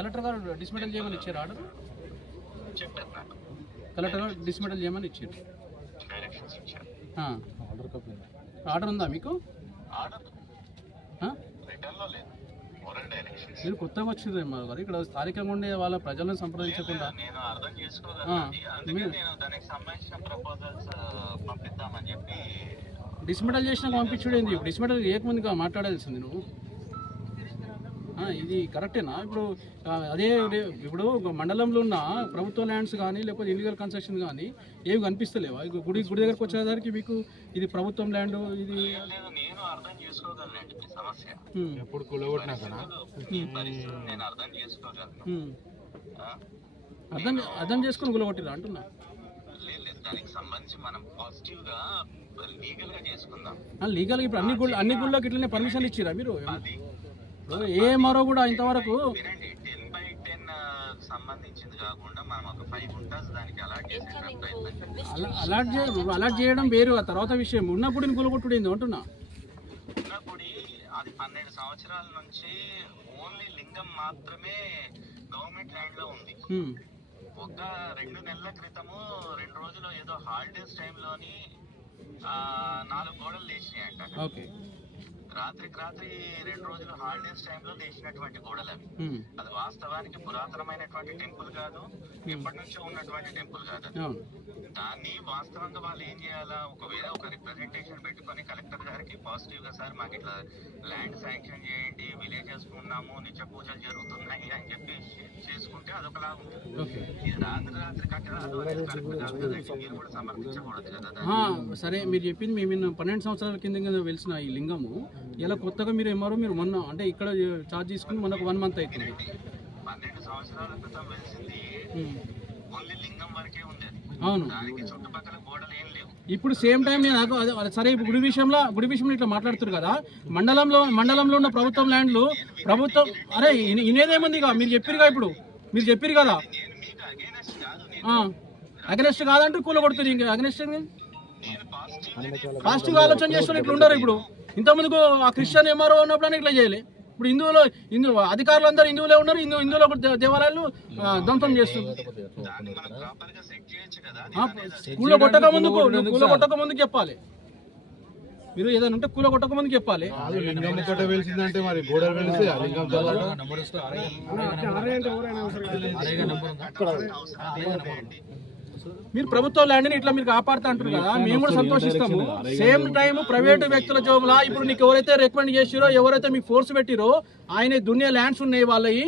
Collector గారు dismantle చేయమని ఇచ్చారు ఆర్డర్. కలెక్టర్ గారు డిస్మెటల్ చేయమని ఇచ్చారు. ఆర్డర్ ఉందా మీకు? మీరు కొత్తగా వచ్చిందేమో కదా ఇక్కడ స్థానికంగా ఉండే వాళ్ళ ప్రజలను సంప్రదించకుండా. డిస్మెటల్ చేసినా పంపించుడేంది? ఇప్పుడు డిస్మెటల్ చేయకముందుగా మాట్లాడాల్సింది నువ్వు. ఇది కరెక్టేనా? ఇప్పుడు అదే ఇప్పుడు మండలంలో ఉన్న ప్రభుత్వ ల్యాండ్స్ కానీ లేకపోతే ఇల్లీగల్ కన్స్ట్రక్షన్ కానీ ఏమి కనిపిస్తలేవా? గుడి దగ్గరకు వచ్చేసరికి మీకు ఇది ప్రభుత్వం ల్యాండ్ ఇది అర్థం చేసుకుని గులగొట్టిరా అంటున్నా. లీగల్గా ఇప్పుడు అన్ని గుళ్ళకి ఇట్లనే పర్మిషన్ ఇచ్చిరా మీరు? ఏ మరో కూడా ఇంతవరకు అలాట్ చేయడం వేరు, ఆ తర్వాత విషయం. ఉన్నప్పుడు కూలగొట్టుడేంది అంటున్నా. అది 12 సంవత్సరాల నుంచి ఓన్లీ లింగం మాత్రమే గవర్నమెంట్ ల్యాండ్ లో ఉంది. ఒక 2 నెలల క్రితము 2 రోజులు ఏదో హాలిడేస్ టైంలోని 4 గోడలు లేచినాయంట. రాత్రికి రాత్రి 2 రోజులు హాలిడేస్ టైంలో లేచినటువంటి గోడలు అవి. అది వాస్తవానికి పురాతనమైనటువంటి టెంపుల్ కాదు, ఎప్పటి నుంచో ఉన్నటువంటి టెంపుల్ కాదు. దాన్ని వాస్తవంగా వాళ్ళు ఏం చేయాలా, ఒకవేళ ఒక రిప్రజెంటేషన్ పెట్టుకొని కలెక్టర్ గారికి పాజిటివ్ గా సార్ మాకు ఇట్లా ల్యాండ్ శాంక్షన్ చేయండి, విలేజెస్ ఉన్నాము, నిత్య పూజలు జరుగుతున్నాయి అని చెప్పి చేసుకుంటే అదొకలా ఉంటుంది. ఇది రాత్రి కట్టడాలు మీరు కూడా సమర్థించకూడదు కదా. సరే, మీరు చెప్పింది మేము 12 సంవత్సరాల కింద వెలిసిన ఈ లింగము ఇలా కొత్తగా మీరు మీరు మొన్న అంటే ఇక్కడ ఛార్జ్ తీసుకుని మనకు 1 మంత్ అవుతుంది. 12 సంవత్సరాల క్రితం వెలిసింది ఓన్లీ లింగం వరకే ఉంది. అవును, చుట్టుపక్కల గోడలు ఏం లేవు. ఇప్పుడు సేమ్ టైం నేను సరే ఇప్పుడు గుడి విషయంలో ఇట్లా మాట్లాడుతారు కదా. మండలంలో ఉన్న ప్రభుత్వం ల్యాండ్లు ప్రభుత్వం అరే ఇనేదేముంది ఇక మీరు చెప్పారు కదా అగనెస్ట్ కాదంటే కూలగొడుతుంది. ఇంకా అగనెస్ట్ పాజిటివ్ ఆలోచన చేస్తున్న ఇట్లా ఉండరు. ఇప్పుడు ఇంతకుముందుకు ఆ క్రిస్టియన్ ఎంఆర్ఓ ఉన్నప్పుడు ఇట్లా చేయలే. ఇప్పుడు హిందూ అధికారులు అందరూ హిందువులే ఉన్నారు. హిందువులో దేవాలయాలు ధ్వంసం చేస్తున్నారు. కూలగొట్టక ముందుకు చెప్పాలి. మీరు ఏదైనా ఉంటే కూలగొట్టక ముందుకు చెప్పాలి. మీరు ప్రభుత్వ ల్యాండ్ని ఇట్లా మీరు కాపాడుతా అంటారు కదా, మేము కూడా సంతోషిస్తాము. సేమ్ టైం ప్రైవేటు వ్యక్తుల జోబులా ఇప్పుడు నీకు ఎవరైతే రికమెండ్ చేసిరో, ఎవరైతే మీకు ఫోర్స్ పెట్టిరో ఆయన దున్నే ల్యాండ్స్ ఉన్నాయి వాళ్ళవి,